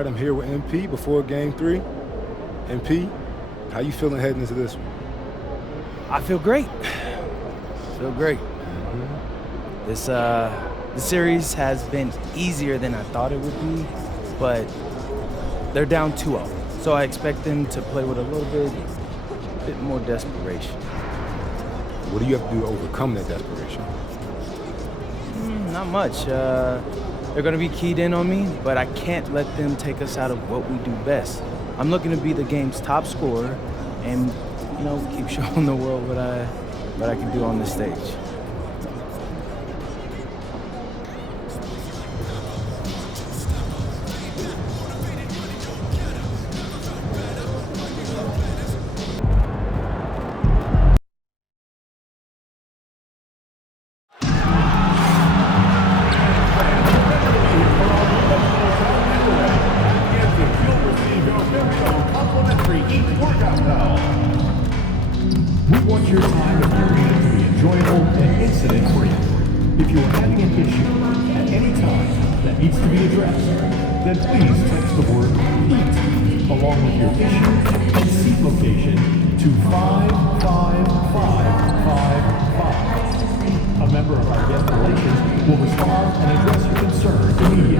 All right, I'm here with MP before game 3. MP, how you feeling heading into this one? I feel great. Feel great. This series has been easier than I thought it would be, but they're down 2-0. So I expect them to play with a little bit more desperation. What do you have to do to overcome that desperation? Not much. They're going to be keyed in on me, but I can't let them take us out of what we do best. I'm looking to be the game's top scorer and, you know, keep showing the world what I can do on this stage. We want your time of your game to be enjoyable and incident-free. If you are having an issue at any time that needs to be addressed, then please text the word HEAT along with your issue and seat location to 55555. A member of our guest relations will respond and address your concerns immediately.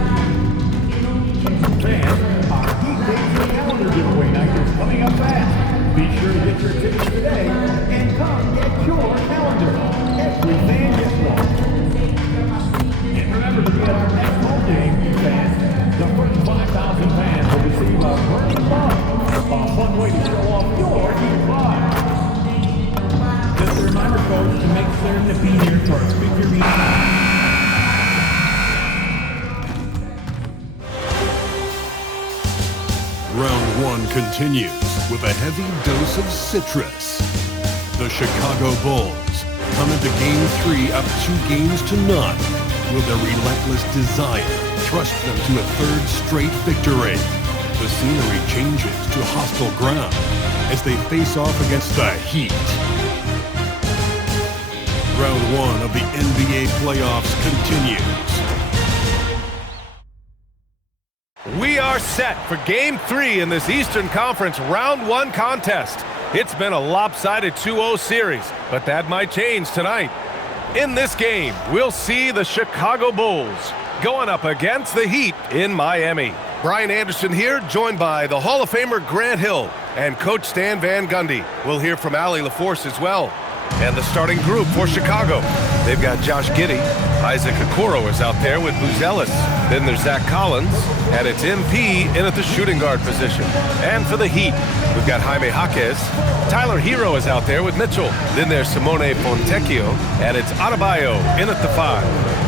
Fans, our Heat Days calendar giveaway night is coming up fast. Be sure to get your tickets today and come get your calendar. Every fan gets one. And remember to be at our next home game, fans. The first 5,000 fans will receive a burning bug. A fun way to show off your Heat pride. Just a reminder, folks, to make certain to be here for our speaker meeting. Round 1 continues with a heavy dose of citrus. The Chicago Bulls come into Game 3 up 2-0. Will their relentless desire thrust them to a third straight victory? The scenery changes to hostile ground as they face off against the Heat. Round 1 of the NBA playoffs continues. We are set for Game 3 in this Eastern Conference Round 1 contest. It's been a lopsided 2-0 series, but that might change tonight. In this game, we'll see the Chicago Bulls going up against the Heat in Miami. Brian Anderson here, joined by the Hall of Famer Grant Hill and Coach Stan Van Gundy. We'll hear from Allie LaForce as well. And the starting group for Chicago. They've got Josh Giddey. Isaac Okoro is out there with Buzelis. Then there's Zach Collins, and it's MP in at the shooting guard position. And for the Heat, we've got Jaime Jaquez. Tyler Hero is out there with Mitchell. Then there's Simone Fontecchio, and it's Adebayo in at the 5.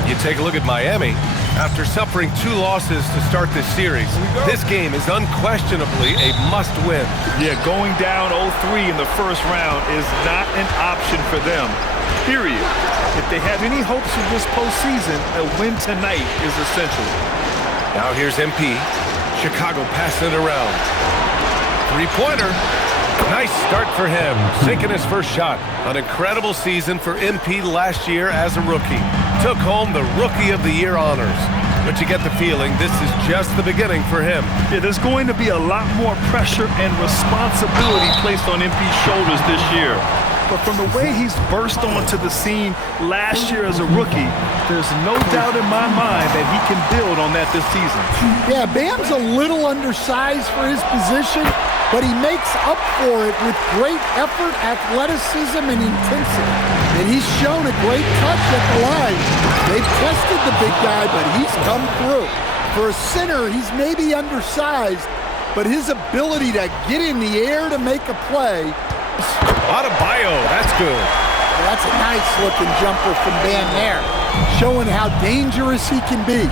You take a look at Miami. After suffering 2 losses to start this series, this game is unquestionably a must-win. Yeah, going down 0-3 in the first round is not an option for them, period. If they have any hopes of this postseason, a win tonight is essential. Now here's MP. Chicago passing it around. 3-pointer. Nice start for him, sinking his first shot. An incredible season for MP last year as a rookie. Took home the Rookie of the Year honors. But you get the feeling this is just the beginning for him. Yeah, there's going to be a lot more pressure and responsibility placed on MP's shoulders this year. But from the way he's burst onto the scene last year as a rookie, there's no doubt in my mind that he can build on that this season. Yeah, Bam's a little undersized for his position, but he makes up for it with great effort, athleticism, and intensity. And he's shown a great touch at the line. They've tested the big guy, but he's come through. For a center, he's maybe undersized, but his ability to get in the air to make a play. Adebayo, that's good. That's a nice-looking jumper from Bam there, showing how dangerous he can be.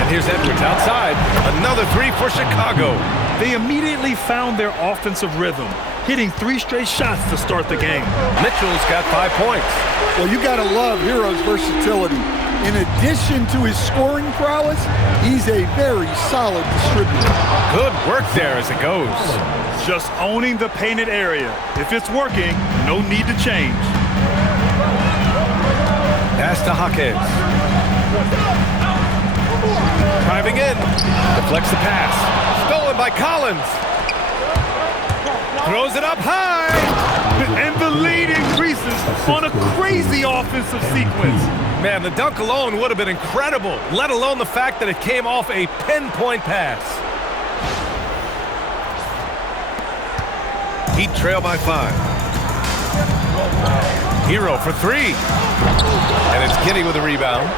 And here's Edwards outside. Another 3 for Chicago. They immediately found their offensive rhythm, hitting 3 straight shots to start the game. Mitchell's got 5 points. Well, you got to love Hero's versatility. In addition to his scoring prowess, he's a very solid distributor. Good work there as it goes. Just owning the painted area. If it's working, no need to change. Pass to Jaquez. Driving in. Deflects the pass. Stolen by Collins. Throws it up high. And the lead increases on a crazy offensive sequence. Man, the dunk alone would have been incredible, let alone the fact that it came off a pinpoint pass. Heat trail by 5. Hero for 3. And it's Kitty with a rebound.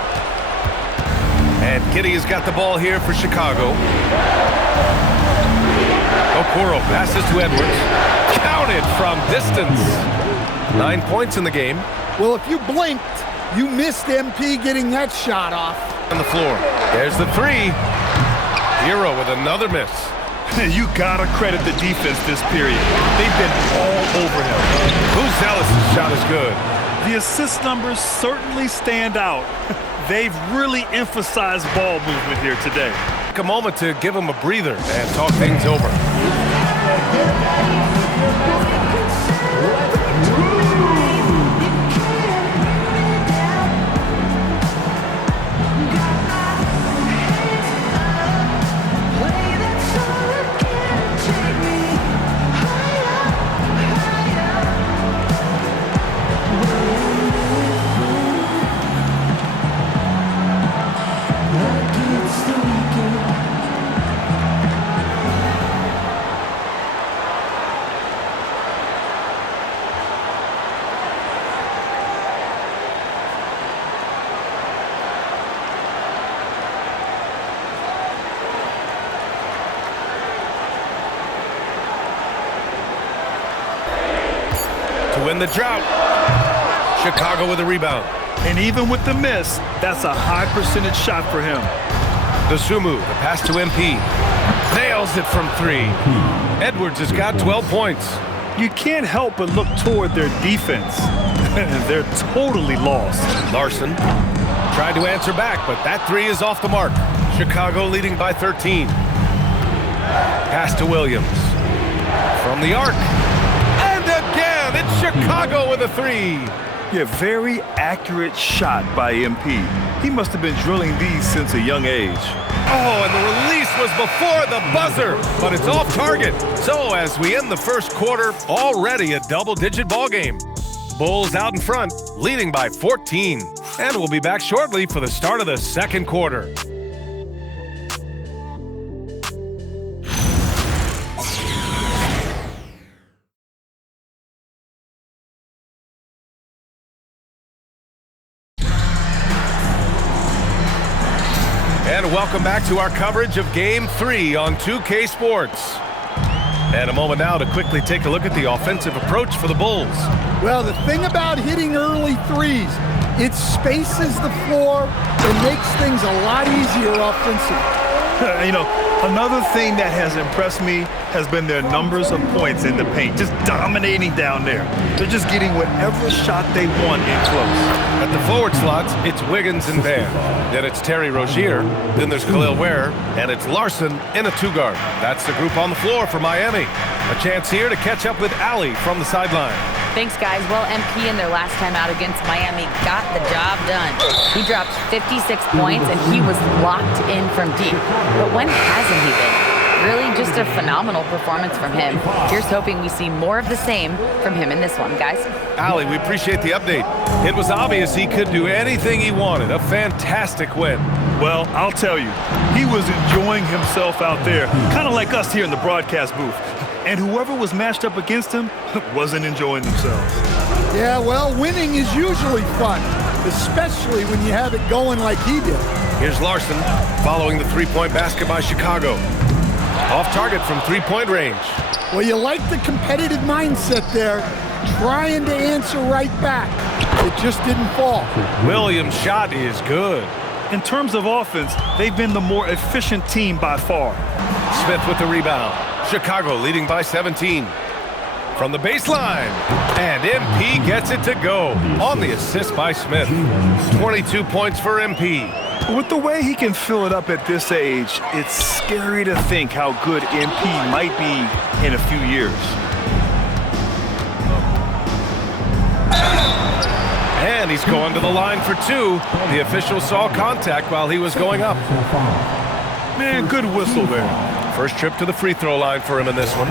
And Kitty has got the ball here for Chicago. Okoro passes to Edwards. Counted from distance. 9 points in the game. Well, if you blinked, you missed MP getting that shot off. On the floor. There's the 3. Hero with another miss. You gotta credit the defense this period. They've been all over him. Zealous' shot is good. The assist numbers certainly stand out. They've really emphasized ball movement here today. Take a moment to give him a breather and talk things over. Win the drought. Chicago with a rebound. And even with the miss, that's a high percentage shot for him. Dosumu, the pass to MP. Nails it from 3. Edwards has got 12 points. You can't help but look toward their defense. They're totally lost. Larson tried to answer back, but that 3 is off the mark. Chicago leading by 13. Pass to Williams. From the arc. Again, it's Chicago with a 3. Yeah, very accurate shot by MP. He must have been drilling these since a young age. Oh, and the release was before the buzzer, but it's off target. So as we end the first quarter, already a double-digit ball game. Bulls out in front, leading by 14. And we'll be back shortly for the start of the second quarter. And welcome back to our coverage of Game 3 on 2K Sports. And a moment now to quickly take a look at the offensive approach for the Bulls. Well, the thing about hitting early threes, it spaces the floor and makes things a lot easier offensively. You know, another thing that has impressed me has been their numbers of points in the paint, just dominating down there. They're just getting whatever shot they want in close. At the forward slots, it's Wiggins and Van. Then it's Terry Rozier. Then there's Khalil Ware. And it's Larson in a 2-guard. That's the group on the floor for Miami. A chance here to catch up with Ali from the sideline. Thanks, guys. Well, MP in their last time out against Miami got the job done. He dropped 56 points, and he was locked in from deep. But when hasn't he been? Really just a phenomenal performance from him. Here's hoping we see more of the same from him in this one, guys. Ali, we appreciate the update. It was obvious he could do anything he wanted. A fantastic win. Well, I'll tell you, he was enjoying himself out there, kind of like us here in the broadcast booth. And whoever was matched up against him wasn't enjoying themselves. Yeah, well, winning is usually fun, especially when you have it going like he did. Here's Larson following the 3-point basket by Chicago. Off target from 3-point range. Well, you like the competitive mindset there, trying to answer right back. It just didn't fall. Williams' shot is good. In terms of offense, they've been the more efficient team by far. Smith with the rebound. Chicago leading by 17. From the baseline. And MP gets it to go on the assist by Smith. 22 points for MP. With the way he can fill it up at this age, it's scary to think how good MP might be in a few years. And And he's going to the line for two. The official saw contact while he was going up. Man, good whistle there. First trip to the free throw line for him in this one.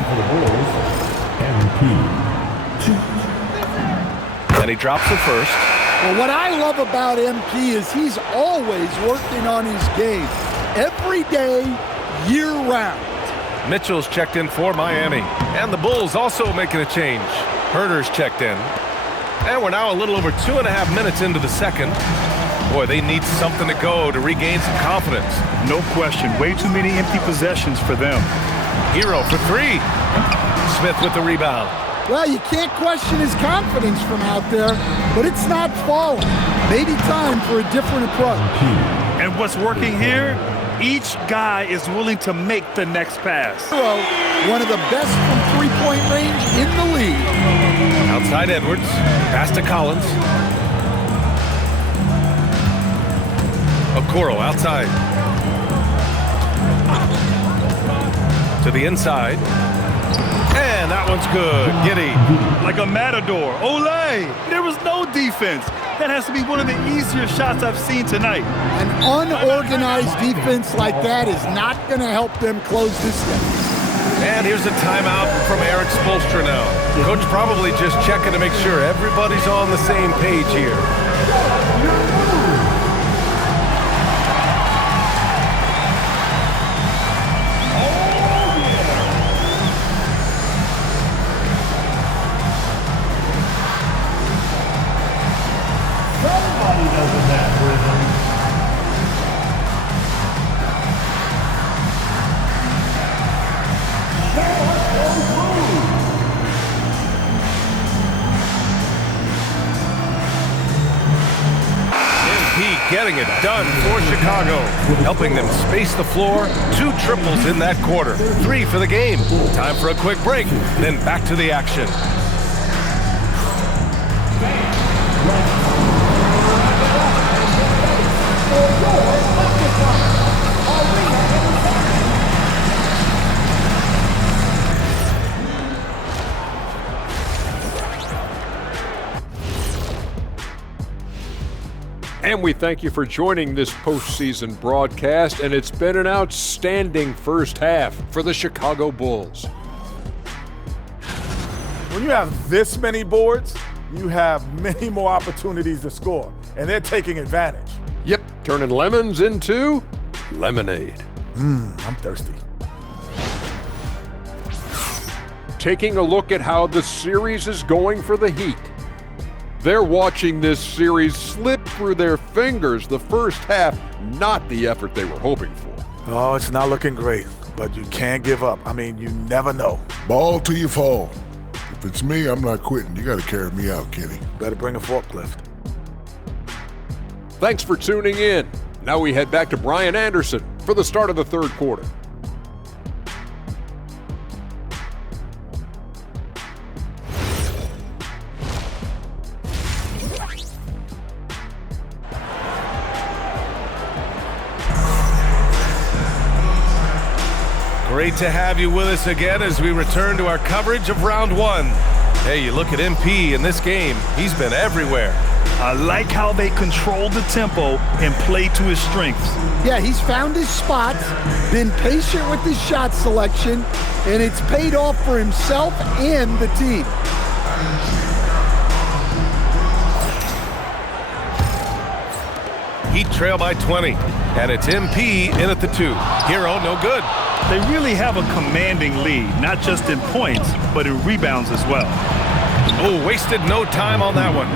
And he drops it first. Well, what I love about MP is he's always working on his game. Every day, year-round. Mitchell's checked in for Miami. And the Bulls also making a change. Herter's checked in. And we're now a little over 2.5 minutes into the second. Boy, they need something to go to regain some confidence. No question. Way too many empty possessions for them. Hero for three. Smith with the rebound. Well, you can't question his confidence from out there, but it's not falling. Maybe time for a different approach. And what's working here? Each guy is willing to make the next pass. One of the best from three-point range in the league. Outside Edwards. Pass to Collins. Okoro outside. To the inside. And that one's good. Giddy. Like a matador. Olay! There was no defense. That has to be one of the easier shots I've seen tonight. An unorganized defense like that is not going to help them close this game. And here's a timeout from Eric Spoelstra now. Coach probably just checking to make sure everybody's on the same page here. Getting it done for Chicago, helping them space the floor. 2 triples in that quarter, 3 for the game. Time for a quick break, then back to the action. And we thank you for joining this postseason broadcast, and it's been an outstanding first half for the Chicago Bulls. When you have this many boards, you have many more opportunities to score, and they're taking advantage. Yep, turning lemons into lemonade. I'm thirsty. Taking a look at how the series is going for the Heat. They're watching this series slip through their fingers. The first half, not the effort they were hoping for. Oh, it's not looking great, but you can't give up. I mean, you never know. Ball till you fall. If it's me, I'm not quitting. You got to carry me out, Kenny. Better bring a forklift. Thanks for tuning in. Now we head back to Brian Anderson for the start of the third quarter. Great to have you with us again as we return to our coverage of round 1. Hey, you look at MP in this game, he's been everywhere. I like how they control the tempo and play to his strengths. Yeah, he's found his spots, been patient with his shot selection, and it's paid off for himself and the team. Heat trail by 20, and it's MP in at the 2. Hero, no good. They really have a commanding lead, not just in points, but in rebounds as well. Oh, wasted no time on that one.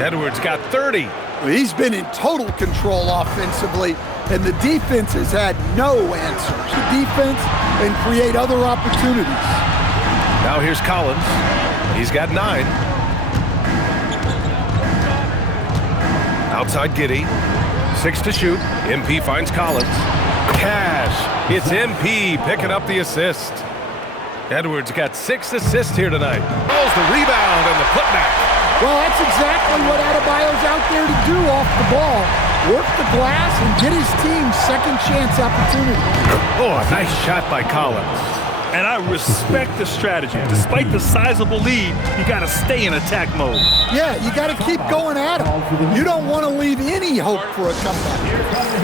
Edwards got 30. He's been in total control offensively, and the defense has had no answers. The defense and create other opportunities. Now here's Collins. He's got 9. Outside Giddy. 6 to shoot. MP finds Collins. Cash. It's MP picking up the assist. Edwards got 6 assists here tonight. Pulls the rebound and the putback. Well, that's exactly what Adebayo's out there to do off the ball. Work the glass and get his team second chance opportunity. Oh, a nice shot by Collins. And I respect the strategy. Despite the sizable lead, you got to stay in attack mode. Yeah, you got to keep going at him. You don't want to leave any hope for a comeback.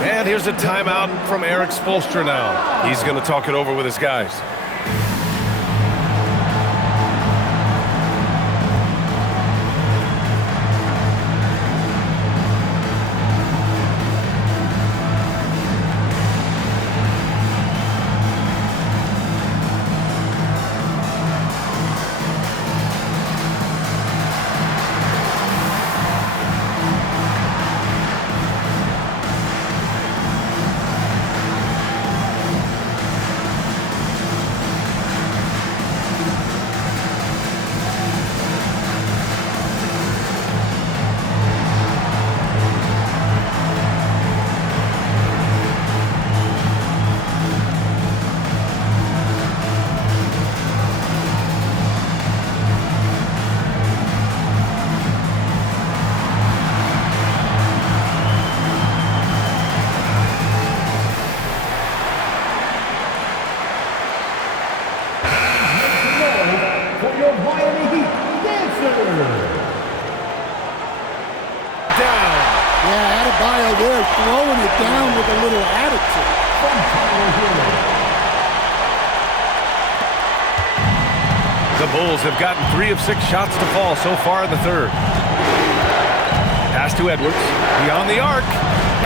And here's a timeout from Eric Spoelstra now. He's going to talk it over with his guys. Throwing it down with a little attitude. The Bulls have gotten 3 of 6 shots to fall so far in the third. Pass to Edwards, beyond the arc.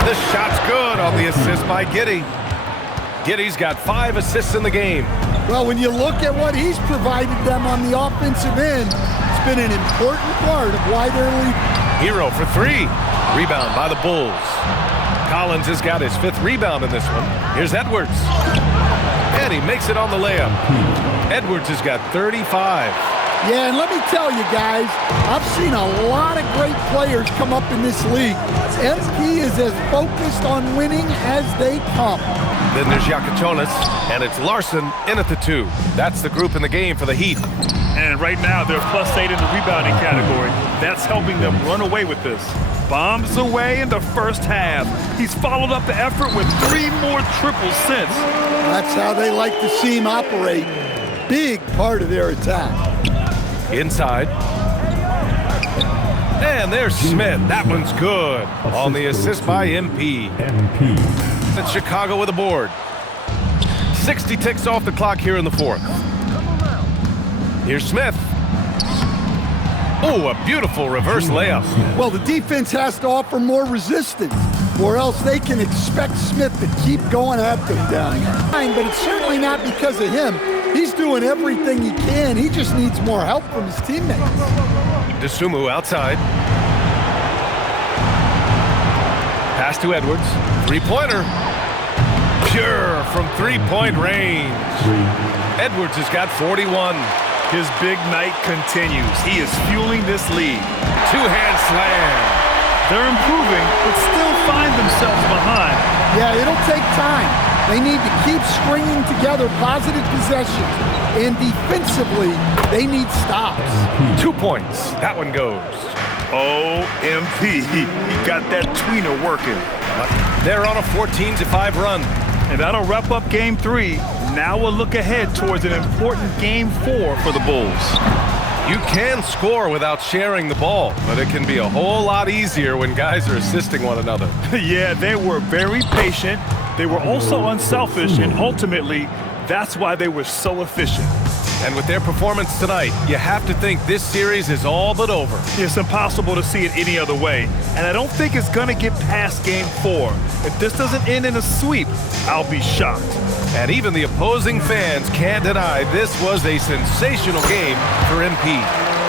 The shot's good on the assist by Giddey. Giddey's got 5 assists in the game. Well, when you look at what he's provided them on the offensive end, it's been an important part of why they're leading. Hero for 3. Rebound by the Bulls. Collins has got his 5th rebound in this one. Here's Edwards. And he makes it on the layup. Edwards has got 35. Yeah, and let me tell you guys, I've seen a lot of great players come up in this league. MP is as focused on winning as they come. Then there's Yakachonis, and it's Larson in at the 2. That's the group in the game for the Heat. And right now, they're +8 in the rebounding category. That's helping them run away with this. Bombs away in the first half. He's followed up the effort with 3 more triples since. That's how they like to see him operate. Big part of their attack. Inside. And there's Smith. That one's good. On the assist by MP. It's Chicago with a board. 60 ticks off the clock here in the 4th. Here's Smith. Oh, a beautiful reverse layup. Well, the defense has to offer more resistance, or else they can expect Smith to keep going at them down there. But it's certainly not because of him. He's doing everything he can. He just needs more help from his teammates. DeSumo outside. Pass to Edwards. 3-pointer. Pure from 3-point range. Edwards has got 41. His big night continues. He is fueling this lead. 2-hand slam. They're improving, but still find themselves behind. Yeah, it'll take time. They need to keep stringing together positive possessions. And defensively, they need stops. 2 points. That one goes. Oh, MP. He got that tweener working. They're on a 14-5 run. And that'll wrap up Game 3. Now we'll look ahead towards an important Game 4 for the Bulls. You can score without sharing the ball, but it can be a whole lot easier when guys are assisting one another. Yeah, they were very patient. They were also unselfish, and ultimately, that's why they were so efficient. And with their performance tonight, you have to think this series is all but over. It's impossible to see it any other way, and I don't think it's going to get past Game 4. If this doesn't end in a sweep, I'll be shocked. And even the opposing fans can't deny this was a sensational game for MP.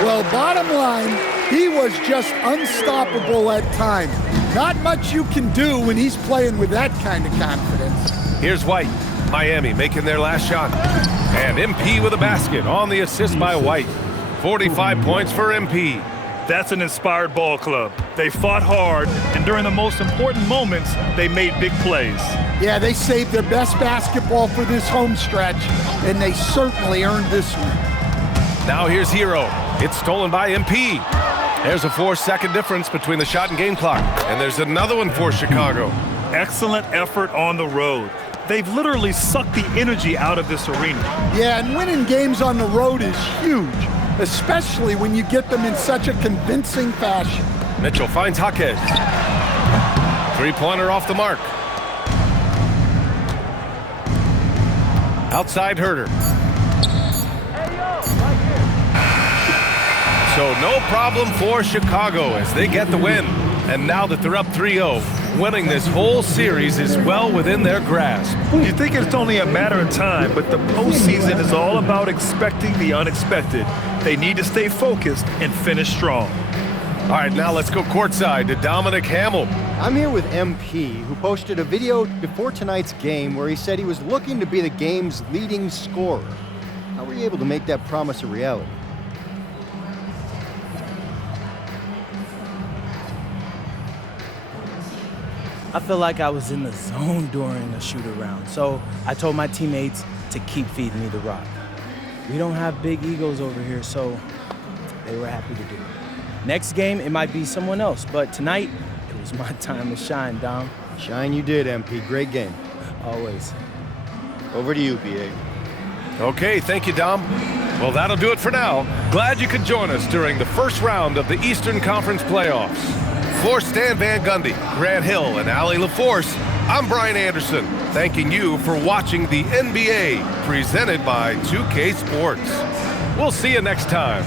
Well, bottom line, he was just unstoppable at times. Not much you can do when he's playing with that kind of confidence. Here's White. Miami making their last shot. And MP with a basket on the assist by White. 45 points for MP. That's an inspired ball club. They fought hard, and during the most important moments, they made big plays. Yeah, they saved their best basketball for this home stretch, and they certainly earned this one. Now here's Hero. It's stolen by MP. There's a 4-second difference between the shot and game clock. And there's another one for Chicago. Excellent effort on the road. They've literally sucked the energy out of this arena. Yeah, and winning games on the road is huge, especially when you get them in such a convincing fashion. Mitchell finds Jaquez. Three-pointer off the mark. Outside Herter. So no problem for Chicago as they get the win. And now that they're up 3-0, winning this whole series is well within their grasp. You think it's only a matter of time, but the postseason is all about expecting the unexpected. They need to stay focused and finish strong. All right, now let's go courtside to Dominic Hamill. I'm here with MP, who posted a video before tonight's game where he said he was looking to be the game's leading scorer. How were you able to make that promise a reality? I feel like I was in the zone during the shoot-around, so I told my teammates to keep feeding me the rock. We don't have big egos over here, so they were happy to do it. Next game, it might be someone else, but tonight, it was my time to shine, Dom. Shine you did, MP. Great game. Always. Over to you, BA. Okay, thank you, Dom. Well, that'll do it for now. Glad you could join us during the first round of the Eastern Conference playoffs. For Stan Van Gundy, Grant Hill, and Allie LaForce, I'm Brian Anderson, thanking you for watching the NBA presented by 2K Sports. We'll see you next time.